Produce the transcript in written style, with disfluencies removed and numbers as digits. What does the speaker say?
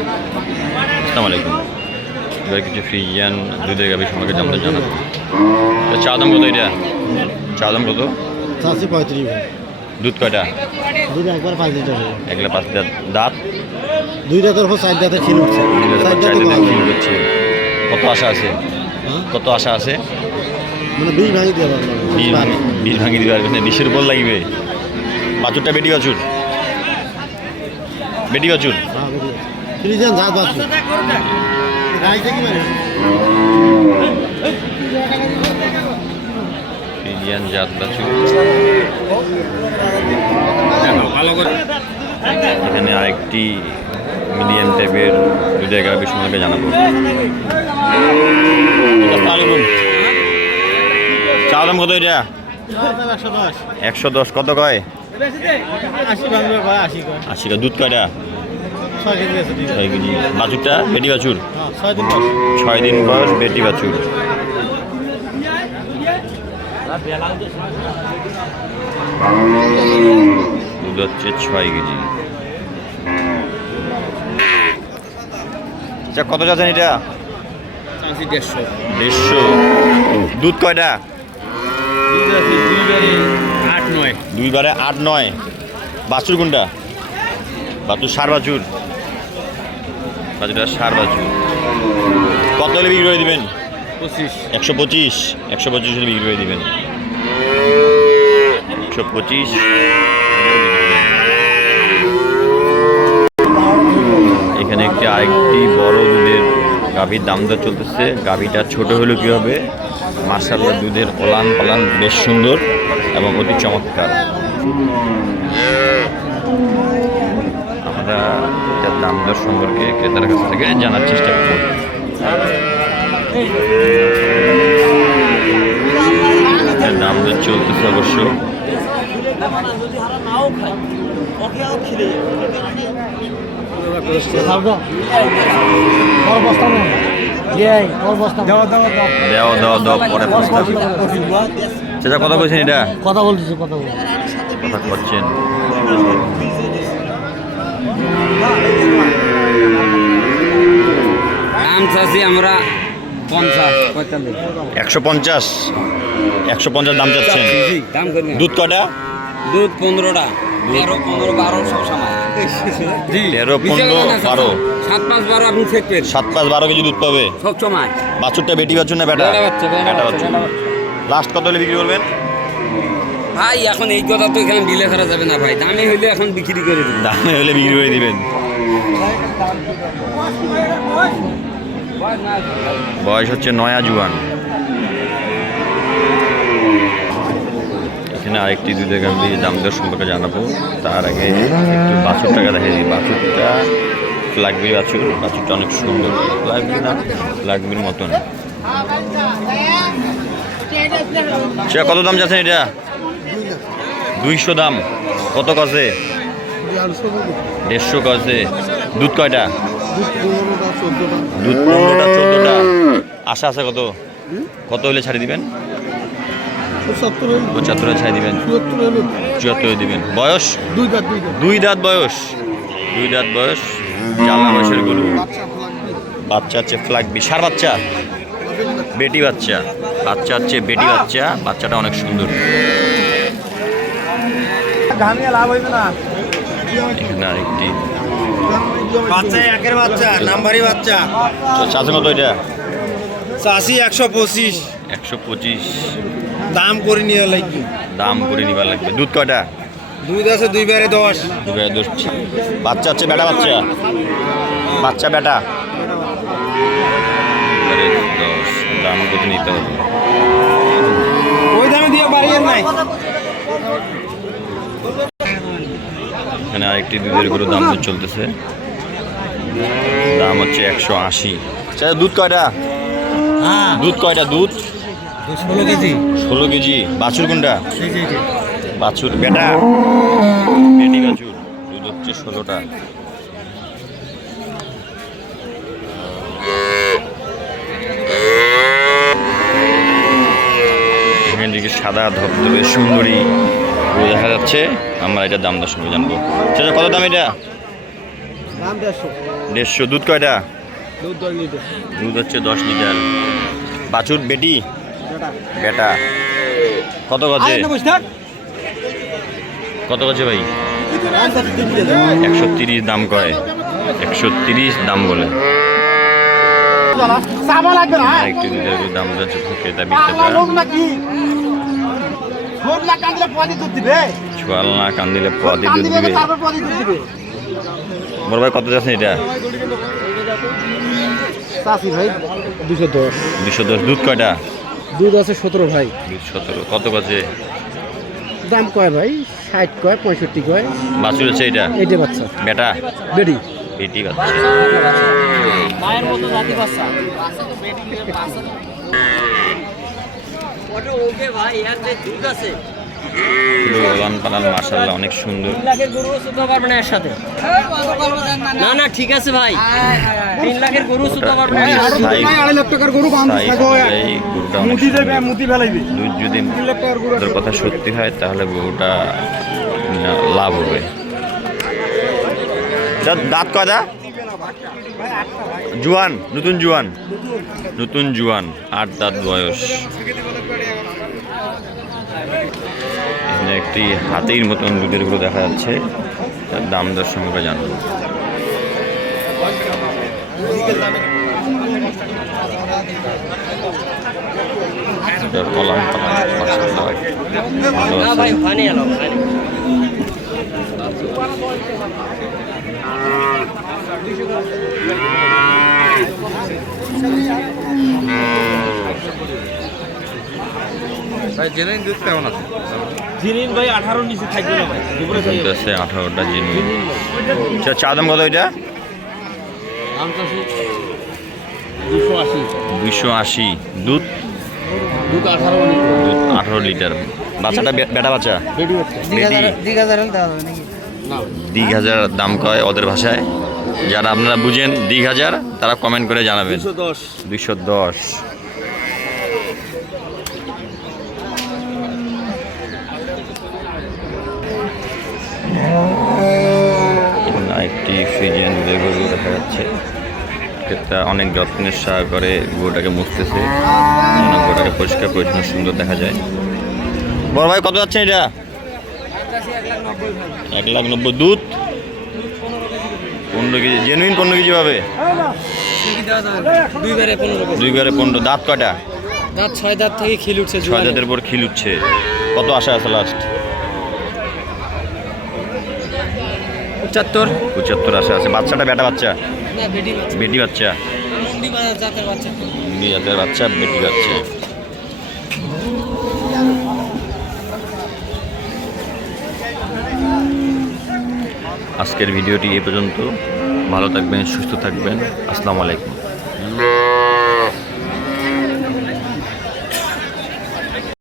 আসসালামু আলাইকুম। এবার কিছু ফ্রিজিয়ান দুধের গাভী সম্পর্কে জানতে জানাবো। চা দাম কত? এটা চা দাম কত? 35। দুধ কয়টা? দুধ একবার 5 লিটার। এগুলো 5 লিটার। দাঁত? 2 দাঁতের উপর 4 দাঁতে ছিল উঠছে। 4 দাঁতে হচ্ছে। কত আশা আছে? কত আশা আছে? মানে 20 ভাঙি দিয়ে পারলাম। 20 ভাঙি দিতে পারবেন না? 20-এর উপর লাগবে। বাছুরটা বেটি বাছুর? বেটি বাছুর? হ্যাঁ বেটি। ফ্রিজিয়ান জাত বাছুর। গাইছে কি মানে? ফ্রিজিয়ান জাত বাছুর। এখানে আরেকটি মিডিয়াম টাইপের দুধের গাভী সম্পর্কে জানাবো। চা দাম কত? এটা 110। কত কয়? 80 কয়। দুধ কয়টা? 6 কেজি আছে। 6 কেজি। বাছুরটা বেটি বাছুর? 6 দিন বয়স। 6 দিন বয়স, বেটি বাছুর। দুধ হচ্ছে 6 কেজি। আচ্ছা, কত যাচ্ছেন এটা? 150। দুধ কয়টা? 2 বারে 8 9। বাছুর কোনটা? বাছুর সার বাছুর? বাছুরটা সার বাছুর। কত হলে বিক্রি করে দিবেন? 125। 125 হলে বিক্রি করে দিবেন। 125। এখানে আরেকটি বড় দুধের গাভীর দাম দর চলতেছে। গাভীটা ছোট হলেও কি হবে, মাশাআল্লাহ দুধের ওলান পালান বেশ সুন্দর এবং অতি চমৎকার। আমরা এটার দাম দর সম্পর্কে ক্রেতার কাছ থেকে জানার চেষ্টা করব। দাম দর চলতেছে অবশ্য। কথা বলছেন? এটা কথা বলতেছি। কথা করছেন। দাম চাচ্ছি আমরা 150। 150 দাম চাচ্ছেন। দুধ কটা? দুধ 15টা। 13 15 12 সব সময়। 13 15 12। 7 5 12 আপনি দেখবেন। 7 5 12 কেজি দুধ পাবে সব সময়। বাছুরটা বেটি বাছুর না বেটা? বেটা বাছুর। লাস্ট কত হলে বিক্রি করবেন ভাই? এখন এই কথা তো এখানে ডিলে করা যাবে না ভাই। দামে হইলে এখন বিক্রি করে দিন। দামে হলে বিক্রি করে দিবেন। বয়স হচ্ছে নয়া জুয়ান। এখানে আরেকটি দুধের গাভী দাম দর সম্পর্কে জানাবো। তার আগে একটু বাছুরটাকে দেখে দিই। বাছুরটা ফ্ল্যাগবি বাছুর। বাছুরটা অনেক সুন্দর। ফ্ল্যাগবি না, ফ্ল্যাগবির মতন। সে কত দাম যাচ্ছে এটা? 200 দাম। কত কাছে? 150 কাছে। দুধ কয়টা? দুধ 15টা 14টা। আশা আছে কত? কত হলে ছাড়ি দিবেন? 75 ছাড়ি দিবেন। 74 দিবেন। বয়স? 2 দাঁত বয়স। 2 দাঁত বয়স। জালা বয়সের গরু। বাচ্চা হচ্ছে ফ্ল্যাগবি। সার বাচ্চা? বেটি বাচ্চা। বাচ্চা হচ্ছে বেটি বাচ্চা। বাচ্চাটা অনেক সুন্দর। এখানে আরেকটি বাচ্চা একের বাচ্চা, নাম্বারি বাচ্চা। চাচা কত এটা? চাষি 125। 125 দাম করে নিয়ে লাগবে। দাম করে নিবার লাগবে। দুধ কয়টা? দুধ আছে 2 বারে 10। 2 বারে 10। বাচ্চা হচ্ছে বেটা বাচ্চা? বাচ্চা বেটা। 2 বারে 10। দাম করে নিতে হবে। ওই দামে দিয়ে বাড়িয়ে নাই। এখানে আরেকটি দুধের গরুর দাম দর চলতেছে। দাম হচ্ছে 180। আচ্ছা, দুধ কয়টা? দুধ কয়টা? দুধ 16 কেজি। 16 কেজি। বাছুর কোনটা? বাছুর বেটা? বেটি বাছুর। দুধ হচ্ছে 16টা। এখান থেকে সাদা ধবধবে সুন্দরী দেখা যাচ্ছে। আমরা এটার দাম দর সঙ্গে জানবো। সেটা কত দাম? এটা দাম 150 150 দুধ কয়টা দুধ 10 লিটার দুধ হচ্ছে 10 লিটার বাছুর বেটি বেটা বেটা কত গজে কত গজে ভাই 130 দাম কয় 130 দাম বলে সাবা লাগবে না একটু দুধের দাম যাচ্ছে ক্রেতা বিক্রেতা লোক নাকি ছোট না কান্দলে পদি দুধ দিবে চুয়াল না কান্দিলে পদি দুধ দিবে তারপর পদি দুধ দিবে বড় ভাই কত যাচ্ছে এটা চাচি ভাই 210 210 দুধ কয়টা দুধ আছে 17 ভাই দুধ 17 কত গজে দাম কয় ভাই 60 কয় 65 কয় বাছুর হচ্ছে এটা এইটা বাচ্চা বেটা বেডি বেটি বাচ্চা মায়ের মতো জাতি বাচ্চা ওকে ভাই এর যে দুধ আছে লালন পালন মাশাআল্লাহ অনেক সুন্দর 3 লাখের গরু সুতো পারবে না এর সাথে না না ঠিক আছে ভাই 3 লাখের গরু সুতো পারবে না এর সাথে। 2.5 লাখ টাকার গরু বান্ধব মুতি দেবে মুতি ফেলাইবে দুধ যদি ওদের কথা সত্যি হয় তাহলে গরুটা লাভ হবে দাঁত কয়টা জুয়ান নতুন জুয়ান 8 দাঁত বয়স এখানে একটি হাতির মতন দুধের গরু দেখা যাচ্ছে তার দাম দর সঙ্গে জানবো কলাম ভালো না আছে। ভাই ফানি আলো ফানি ভাই জেনুইন দুধ কেমন আছে জিনিন ভাই 18 নিচে থাকবে না ভাই উপরে থাকবে বলতেছে 18টা জিনিস আচ্ছা চা দাম কত এটা আমটা 280 280 দুধ দুধ 18 দুধ 18 লিটার বাচ্চাটা বেটা বাচ্চা বেডি বাচ্চা বেটি 2000 হল দাও নাকি না 2000 দাম কয় ওদের ভাষায় যারা আপনারা বুঝেন 2000 তারা কমেন্ট করে জানাবেন 210 একটি ফ্রিজিয়ান দুধের গরু দেখা যাচ্ছে ক্রেতা অনেক যত্নের সহকারে গরুটাকে মুছতেছে যেন গরুটাকে পরিষ্কার পরিচ্ছন্ন সুন্দর দেখা যায় বড় ভাই কত যাচ্ছে এটা 1,90,000 দুধ 15 কেজি জেনুইন 15 কেজি পাবে দুইবারে 15 দাঁত কয়টা দাঁত 6 দাঁত থেকে খিল উঠছে 6 দাঁতের পর খিল উঠছে কত আশা আছে লাস্ট 75 আশা আছে বাচ্চাটা বেটা বাচ্চা না বেটি বেটি বাচ্চা মুন্ডি বাজার জাতের বাচ্চা মুন্ডি জাতের বাচ্চা বেটি বাচ্চা আজকের ভিডিওটি এই পর্যন্ত ভালো থাকবেন সুস্থ থাকবেন আসসালামু আলাইকুম